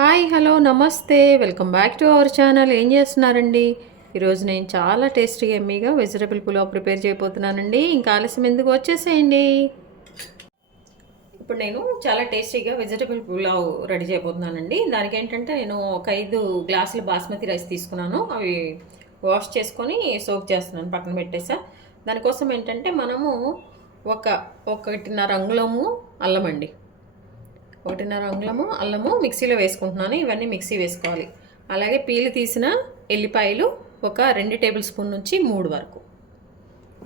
Hi hello నమస్తే welcome back to our channel. ఏం చేస్తున్నారండి? ఈరోజు నేను చాలా టేస్టీగా ఎమ్మీగా వెజిటబుల్ పులావ్ ప్రిపేర్ చేయబోతున్నానండి. ఇంకా ఆలస్యం ఎందుకు, వచ్చేసేయండి. ఇప్పుడు నేను చాలా టేస్టీగా వెజిటబుల్ పులావ్ రెడీ చేయబోతున్నానండి. దానికి ఏంటంటే నేను ఒక 5 గ్లాసులు బాస్మతి రైస్ తీసుకున్నాను. అవి వాష్ చేసుకొని సోక్ చేస్తున్నాను, పక్కన పెట్టేసా. దానికోసం ఏంటంటే మనము ఒక 1.5 అంగుళము అల్లం అండి, 1.5 అంగుళము అల్లము మిక్సీలో వేసుకుంటున్నాను. ఇవన్నీ మిక్సీ వేసుకోవాలి. అలాగే పీలు తీసిన ఎల్లిపాయలు ఒక 2 టేబుల్ స్పూన్ నుంచి 3 వరకు,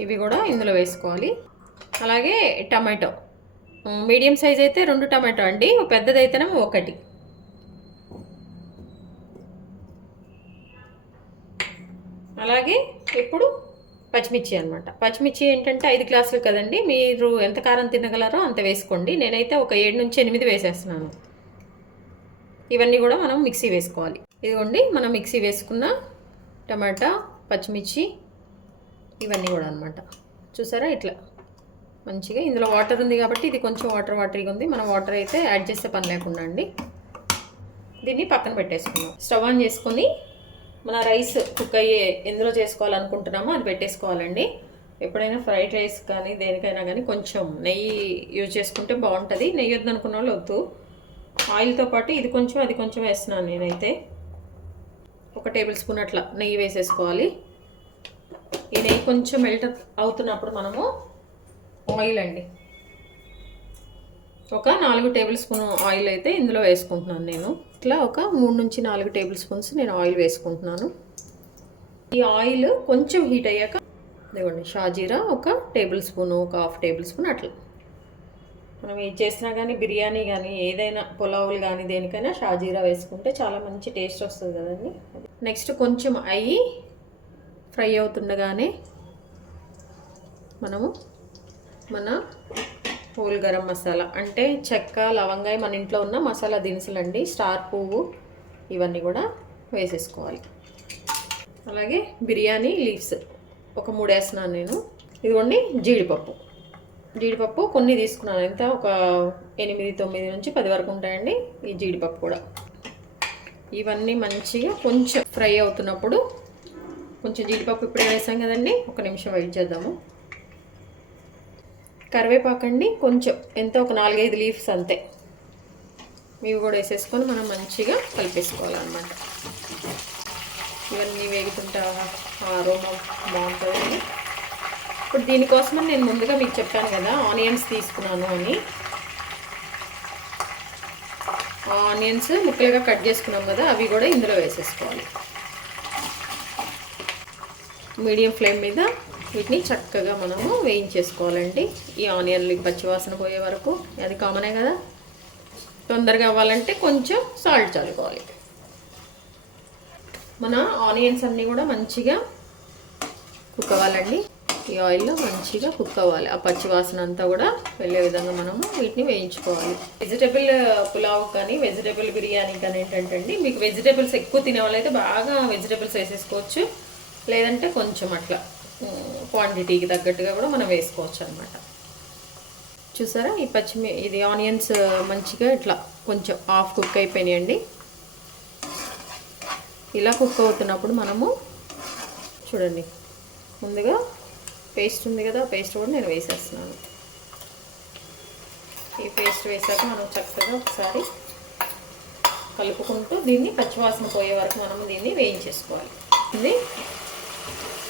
ఇవి కూడా ఇందులో వేసుకోవాలి. అలాగే టమాటో మీడియం సైజ్ అయితే 2 టమాటో అండి, పెద్దదైతేనే 1. అలాగే ఇప్పుడు పచ్చిమిర్చి అనమాట. పచ్చిమిర్చి ఏంటంటే 5 గ్లాసులు కదండి, మీరు ఎంత కారం తినగలరో అంత వేసుకోండి. నేనైతే ఒక 7 నుంచి 8 వేసేస్తున్నాను. ఇవన్నీ కూడా మనం మిక్సీ వేసుకోవాలి. ఇదిగోండి, మనం మిక్సీ వేసుకున్న టమాటా, పచ్చిమిర్చి ఇవన్నీ కూడా అనమాట. చూసారా, ఇట్లా మంచిగా. ఇందులో వాటర్ ఉంది కాబట్టి ఇది కొంచెం వాటరీగా ఉంది. మనం వాటర్ అయితే యాడ్ చేసే పని లేకుండా అండి. దీన్ని పక్కన పెట్టేసుకుందాం. స్టవ్ ఆన్ చేసుకొని మన రైస్ కుక్ అయ్యే ఎందులో చేసుకోవాలనుకుంటున్నామో అది పెట్టేసుకోవాలండి. ఎప్పుడైనా ఫ్రైడ్ రైస్ కానీ దేనికైనా కానీ కొంచెం నెయ్యి యూజ్ చేసుకుంటే బాగుంటుంది. నెయ్యి వద్దనుకున్న వాళ్ళు వద్దు. ఆయిల్తో పాటు ఇది కొంచెం అది కొంచెం వేస్తున్నాను నేనైతే. 1 టేబుల్ స్పూన్ అట్లా నెయ్యి వేసేసుకోవాలి. ఈ నెయ్యి కొంచెం మెల్ట్ అవుతున్నప్పుడు మనము ఆయిల్ అండి, ఒక 4 టేబుల్ స్పూన్ ఆయిల్ అయితే ఇందులో వేసుకుంటున్నాను నేను. ఇట్లా ఒక 3 నుంచి 4 టేబుల్ స్పూన్స్ నేను ఆయిల్ వేసుకుంటున్నాను. ఈ ఆయిల్ కొంచెం హీట్ అయ్యాక ఇదిగోండి షాజీరా ఒక టేబుల్ స్పూన్, ఒక 1/2 టేబుల్ స్పూన్ అట్లా. మనం ఏది చేసినా కానీ, బిర్యానీ కానీ ఏదైనా పులావులు కానీ దేనికైనా షాజీరా వేసుకుంటే చాలా మంచి టేస్ట్ వస్తుంది కదండి. నెక్స్ట్ కొంచెం అయ్యి ఫ్రై అవుతుండగానే మనము మన హోల్ గరం మసాలా అంటే చెక్క, లవంగాయ, మన ఇంట్లో ఉన్న మసాలా దినుసులు అండి, స్టార్ పువ్వు ఇవన్నీ కూడా వేసేసుకోవాలి. అలాగే బిర్యానీ లీవ్స్ ఒక 3 వేస్తున్నాను నేను. ఇదిగోండి జీడిపప్పు కొన్ని తీసుకున్నాను. ఎంత ఒక 8, 9 నుంచి 10 వరకు ఉంటాయండి ఈ జీడిపప్పు కూడా. ఇవన్నీ మంచిగా కొంచెం ఫ్రై అవుతున్నప్పుడు కొంచెం జీడిపప్పు ఇప్పుడే వేసాం కదండి, 1 నిమిషం వెయిట్ చేద్దాము. కరివేపాకండి కొంచెం, ఎంత ఒక 4-5 లీవ్స్ అంతే, ఇవి కూడా వేసేసుకొని మనం మంచిగా కలిపేసుకోవాలన్నమాట. ఇవన్నీ వేగుతుంటా అరోమా బాగుంటుందండి. ఇప్పుడు దీనికోసమని నేను ముందుగా మీకు చెప్పాను కదా ఆనియన్స్ తీసుకున్నాను అని. ఆనియన్స్ ముక్కలుగా కట్ చేసుకున్నాం కదా, అవి కూడా ఇందులో వేసేసుకోవాలి. మీడియం ఫ్లేమ్ మీద వీటిని చక్కగా మనము వేయించేసుకోవాలండి. ఈ ఆనియన్లు పచ్చివాసన పోయే వరకు, అది కామనే కదా. తొందరగా అవ్వాలంటే కొంచెం సాల్ట్ చల్లుకోవాలి. మన ఆనియన్స్ అన్నీ కూడా మంచిగా కుక్ అవ్వాలండి. ఈ ఆయిల్లో మంచిగా కుక్ అవ్వాలి. ఆ పచ్చివాసన అంతా కూడా వెళ్ళే విధంగా మనము వీటిని వేయించుకోవాలి. వెజిటేబుల్ పులావ్ కానీ వెజిటేబుల్ బిర్యానీ కానీ ఏంటంటే అండి, మీకు వెజిటేబుల్స్ ఎక్కువ తినే వాళ్ళైతే బాగా వెజిటేబుల్స్ వేసేసుకోవచ్చు, లేదంటే కొంచెం అట్లా క్వాంటిటీకి తగ్గట్టుగా కూడా మనం వేసుకోవచ్చు అనమాట. చూసారా, ఈ ఇది ఆనియన్స్ మంచిగా ఇట్లా కొంచెం హాఫ్ కుక్ అయిపోయినాయండి. ఇలా కుక్ అవుతున్నప్పుడు మనము చూడండి, ముందుగా పేస్ట్ ఉంది కదా, పేస్ట్ కూడా నేను వేసేస్తున్నాను. ఈ పేస్ట్ వేసాక మనం చక్కగా ఒకసారి కలుపుకుంటూ దీన్ని పచ్చివాసన పోయే వరకు మనం దీన్ని వేయించేసుకోవాలి. ఇది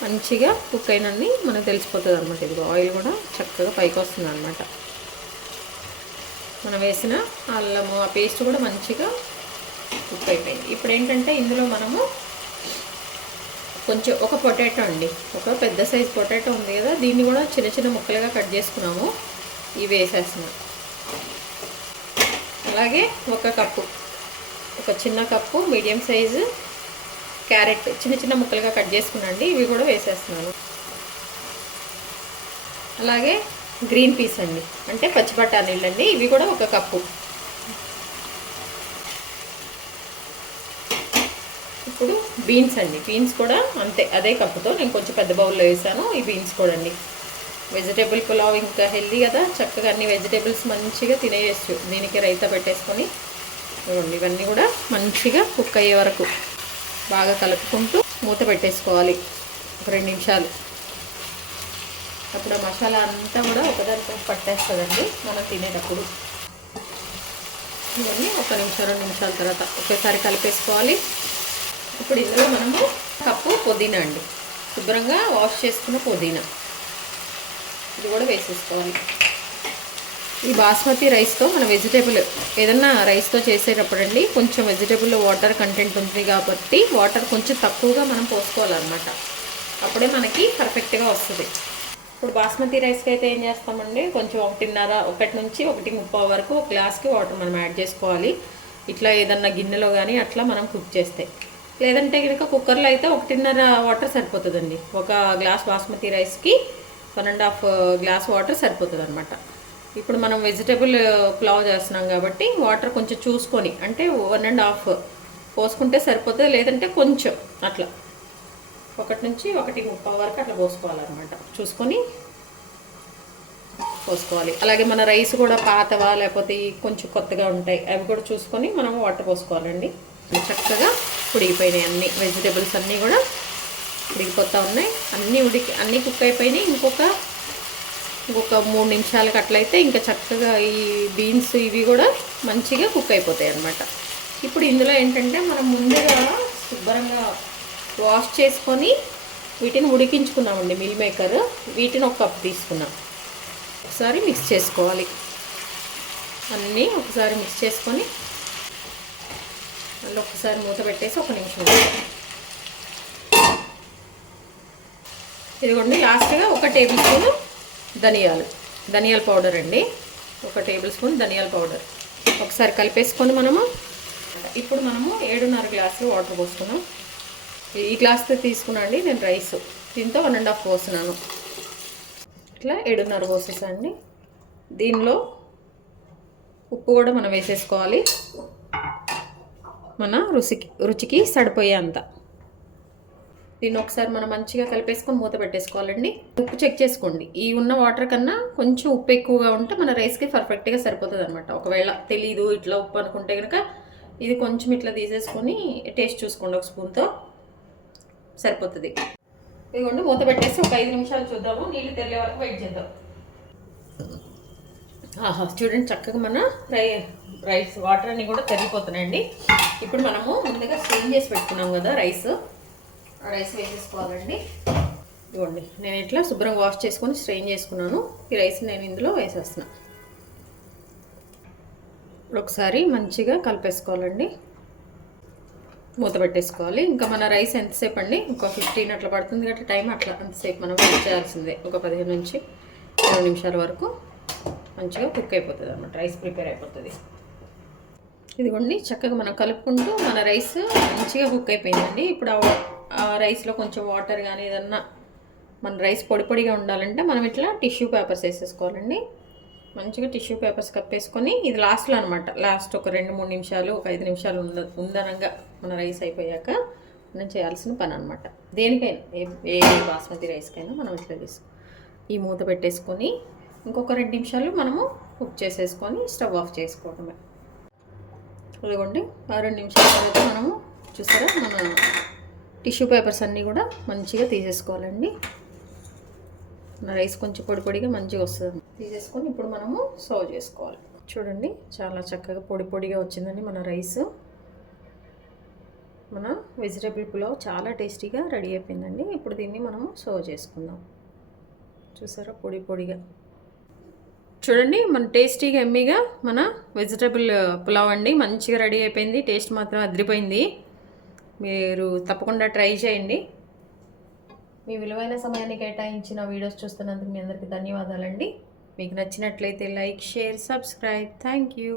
మంచిగా కుక్ అయినన్ని మనకు తెలిసిపోతుంది అనమాట. ఇది ఆయిల్ కూడా చక్కగా పైకి వస్తుంది అనమాట. మనం వేసిన అల్లము ఆ పేస్ట్ కూడా మంచిగా కుక్ అయిపోయింది. ఇప్పుడు ఏంటంటే ఇందులో మనము కొంచెం ఒక పొటాటో అండి, ఒక పెద్ద సైజ్ పొటాటో ఉంది కదా, దీన్ని కూడా చిన్న చిన్న ముక్కలుగా కట్ చేసుకున్నాము, ఇవి వేసేస్తున్నాం. అలాగే ఒక చిన్న కప్పు మీడియం సైజు క్యారెట్ చిన్న చిన్న ముక్కలుగా కట్ చేసుకున్నాండి, ఇవి కూడా వేసేస్తున్నాను. అలాగే గ్రీన్ పీస్ అండి, అంటే పచ్చి బఠానీలు అండి, ఇవి కూడా 1 కప్పు. ఇప్పుడు బీన్స్ అండి, బీన్స్ కూడా అంతే, అదే కప్పుతో నేను కొంచెం పెద్ద బౌల్లో వేసాను. ఈ బీన్స్ కూడా అండి, వెజిటేబుల్ పులావ్ ఇంకా హెల్దీ కదా, చక్కగా అన్ని వెజిటేబుల్స్ మంచిగా తినేయచ్చు. దీనికి రైతా పెట్టేసుకొని ఇవన్నీ కూడా మంచిగా కుక్ అయ్యే వరకు బాగా కలుపుకుంటూ మూత పెట్టేసుకోవాలి ఒక 2 నిమిషాలు. అప్పుడు ఆ మసాలా అంతా కూడా ఒకదానితో పట్టేస్తుందండి మనం తినేటప్పుడు. ఇవన్నీ 1 నిమిషం 2 నిమిషాల తర్వాత ఒకేసారి కలిపేసుకోవాలి. ఇప్పుడు ఇందులో మనము కప్పు పుదీనా అండి, శుభ్రంగా వాష్ చేసుకున్న పుదీనా, ఇది కూడా వేసేసుకోవాలి. ఈ బాస్మతి రైస్తో మన వెజిటేబుల్ ఏదన్నా రైస్తో చేసేటప్పుడు అండి కొంచెం వెజిటేబుల్లో వాటర్ కంటెంట్ ఉంటుంది కాబట్టి వాటర్ కొంచెం తక్కువగా మనం పోసుకోవాలన్నమాట. అప్పుడే మనకి పర్ఫెక్ట్గా వస్తుంది. ఇప్పుడు బాస్మతి రైస్కి అయితే ఏం చేస్తామండి, కొంచెం 1 నుంచి 1:30 వరకు ఒక గ్లాస్కి వాటర్ మనం యాడ్ చేసుకోవాలి. ఇట్లా ఏదన్నా గిన్నెలో కానీ అట్లా మనం కుక్ చేస్తే, లేదంటే కనుక కుక్కర్లో అయితే 1:30 వాటర్ సరిపోతుందండి. ఒక గ్లాస్ బాస్మతి రైస్కి 1.5 గ్లాస్ వాటర్ సరిపోతుంది అనమాట. ఇప్పుడు మనం వెజిటేబుల్ పులావ్ చేస్తున్నాం కాబట్టి వాటర్ కొంచెం చూసుకొని, అంటే 1.5 పోసుకుంటే సరిపోతుంది. లేదంటే కొంచెం అట్లా 1 నుంచి 1:30 వరకు అట్లా పోసుకోవాలన్నమాట. చూసుకొని పోసుకోవాలి. అలాగే మన రైస్ కూడా పాతవా లేకపోతే కొంచెం కొత్తగా ఉంటాయి, అవి కూడా చూసుకొని మనం వాటర్ పోసుకోవాలండి. చక్కగా ఉడికిపోయినాయి అన్ని వెజిటేబుల్స్ అన్నీ కూడా ఉడికిపోతూ ఉన్నాయి. అన్నీ కుక్ అయిపోయినాయి. ఇంకొక 3 నిమిషాలకు అట్లయితే ఇంకా చక్కగా ఈ బీన్స్ ఇవి కూడా మంచిగా కుక్ అయిపోతాయి అన్నమాట. ఇప్పుడు ఇందులో ఏంటంటే మనం ముందుగా శుభ్రంగా వాష్ చేసుకొని వీటిని ఉడికించుకున్నామండి మిల్ మేకర్. వీటిని 1 కప్ తీసుకున్నాం. ఒకసారి మిక్స్ చేసుకోవాలి. అన్నీ ఒకసారి మిక్స్ చేసుకొని మళ్ళీ ఒకసారి మూత పెట్టేసి 1 నిమిషం. ఇదిగోండి లాస్ట్గా 1 టేబుల్ స్పూన్ ధనియాల పౌడర్ అండి, 1 టేబుల్ స్పూన్ ధనియాల పౌడర్ ఒకసారి కలిపేసుకొని ఇప్పుడు మనము 7.5 గ్లాసులు వాటర్ పోసుకున్నాం. ఈ గ్లాస్తో తీసుకున్నాండి నేను రైస్, దీంతో 1.5 పోస్తున్నాను. ఇట్లా 7.5 పోసేసండి. దీనిలో ఉప్పు కూడా మనం వేసేసుకోవాలి, మన రుచికి సరిపోయే అంత. దీన్ని ఒకసారి మనం మంచిగా కలిపేసుకొని మూత పెట్టేసుకోవాలండి. ఉప్పు చెక్ చేసుకోండి. ఈ ఉన్న వాటర్ కన్నా కొంచెం ఉప్పు ఎక్కువగా ఉంటే మన రైస్కి పర్ఫెక్ట్గా సరిపోతుంది అనమాట. ఒకవేళ తెలీదు ఇట్లా ఉప్పు అనుకుంటే కనుక ఇది కొంచెం ఇట్లా తీసేసుకొని టేస్ట్ చూసుకోండి, 1 స్పూన్తో సరిపోతుంది. ఇదిగోండి మూత పెట్టేసి ఒక 5 నిమిషాలు చూద్దాము. నీళ్ళు తెల్లే వరకు వెయిట్ చేద్దాం. చూడండి చక్కగా మన రైస్ వాటర్ అన్నీ కూడా తెరిగిపోతున్నాయండి. ఇప్పుడు మనము ముందుగా స్ట్రెయిన్ చేసి పెట్టుకున్నాం కదా రైస్ వేసేసుకోవాలండి. ఇదిగోండి నేను ఇట్లా శుభ్రంగా వాష్ చేసుకొని స్ట్రెయిన్ చేసుకున్నాను. ఈ రైస్ నేను ఇందులో వేసేస్తున్నాను. ఇప్పుడు ఒకసారి మంచిగా కలిపేసుకోవాలండి, మూత పెట్టేసుకోవాలి. ఇంకా మన రైస్ ఎంతసేపు అండి, ఒక 15 అట్లా పడుతుంది కాబట్టి టైం అంతసేపు మనం వెయిట్ చేయాల్సిందే. ఒక 15 నుంచి 20 నిమిషాల వరకు మంచిగా కుక్ అయిపోతుంది అన్నమాట, రైస్ ప్రిపేర్ అయిపోతుంది. ఇదిగోండి చక్కగా మనం కలుపుకుంటూ మన రైస్ మంచిగా కుక్ అయిపోయిందండి. ఇప్పుడు ఆ రైస్లో కొంచెం వాటర్ కానీ ఏదన్నా మన రైస్ పొడిగా ఉండాలంటే మనం ఇట్లా టిష్యూ పేపర్స్ వేసేసుకోవాలండి. మంచిగా టిష్యూ పేపర్స్ కప్పేసుకొని, ఇది లాస్ట్లో అనమాట, లాస్ట్ ఒక 2-3 నిమిషాలు, ఒక 5 నిమిషాలు ఉందనంగా మన రైస్ అయిపోయాక మనం చేయాల్సిన పని అనమాట. దేనికైనా ఏ బాస్మతి రైస్కైనా మనం ఇట్లా ఈ మూత పెట్టేసుకొని ఇంకొక 2 నిమిషాలు మనము కుక్ చేసేసుకొని స్టవ్ ఆఫ్ చేసుకోవడమే. ఇదిగోండి ఆ 2 నిమిషాల తర్వాత మనము చూసారా మన టిష్యూ పేపర్స్ అన్నీ కూడా మంచిగా తీసేసుకోవాలండి. మన రైస్ కొంచెం పొడిగా మంచిగా వస్తుంది. తీసేసుకొని ఇప్పుడు మనము సర్వ్ చేసుకోవాలి. చూడండి చాలా చక్కగా పొడిగా వచ్చిందండి మన రైస్. మన వెజిటేబుల్ పులావ్ చాలా టేస్టీగా రెడీ అయిపోయిందండి. ఇప్పుడు దీన్ని మనము సర్వ్ చేసుకుందాం. చూసారా పొడిగా. చూడండి మన టేస్టీగా ఎమ్మీగా మన వెజిటేబుల్ పులావ్ అండి మంచిగా రెడీ అయిపోయింది. టేస్ట్ మాత్రం అదిరిపోయింది. మీరు తప్పకుండా ట్రై చేయండి. మీ విలువైన సమయాన్ని కేటాయించిన వీడియోస్ చూస్తున్నందుకు మీ అందరికీ ధన్యవాదాలండి. మీకు నచ్చినట్లయితే like, share, subscribe. Thank you.